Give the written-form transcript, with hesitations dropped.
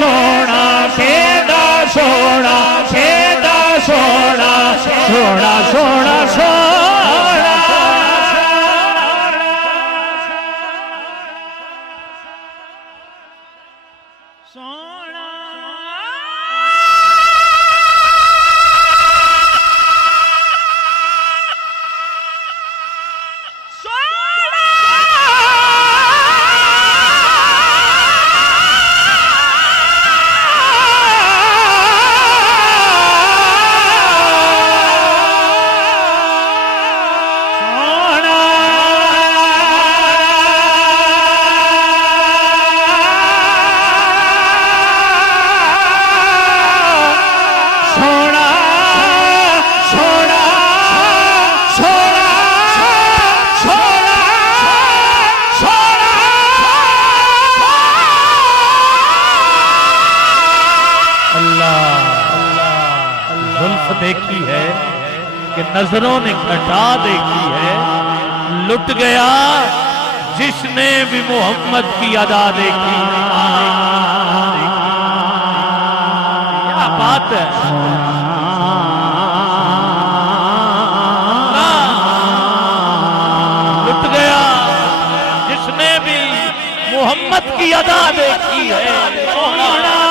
सोना केदा सोना केदा सोना सोना सोना सोना सोना देखी है कि नजरों ने घटा देखी है, लुट गया जिसने भी मोहम्मद की अदा देखी। क्या बात है, लुट गया जिसने भी मोहम्मद की अदा देखी है।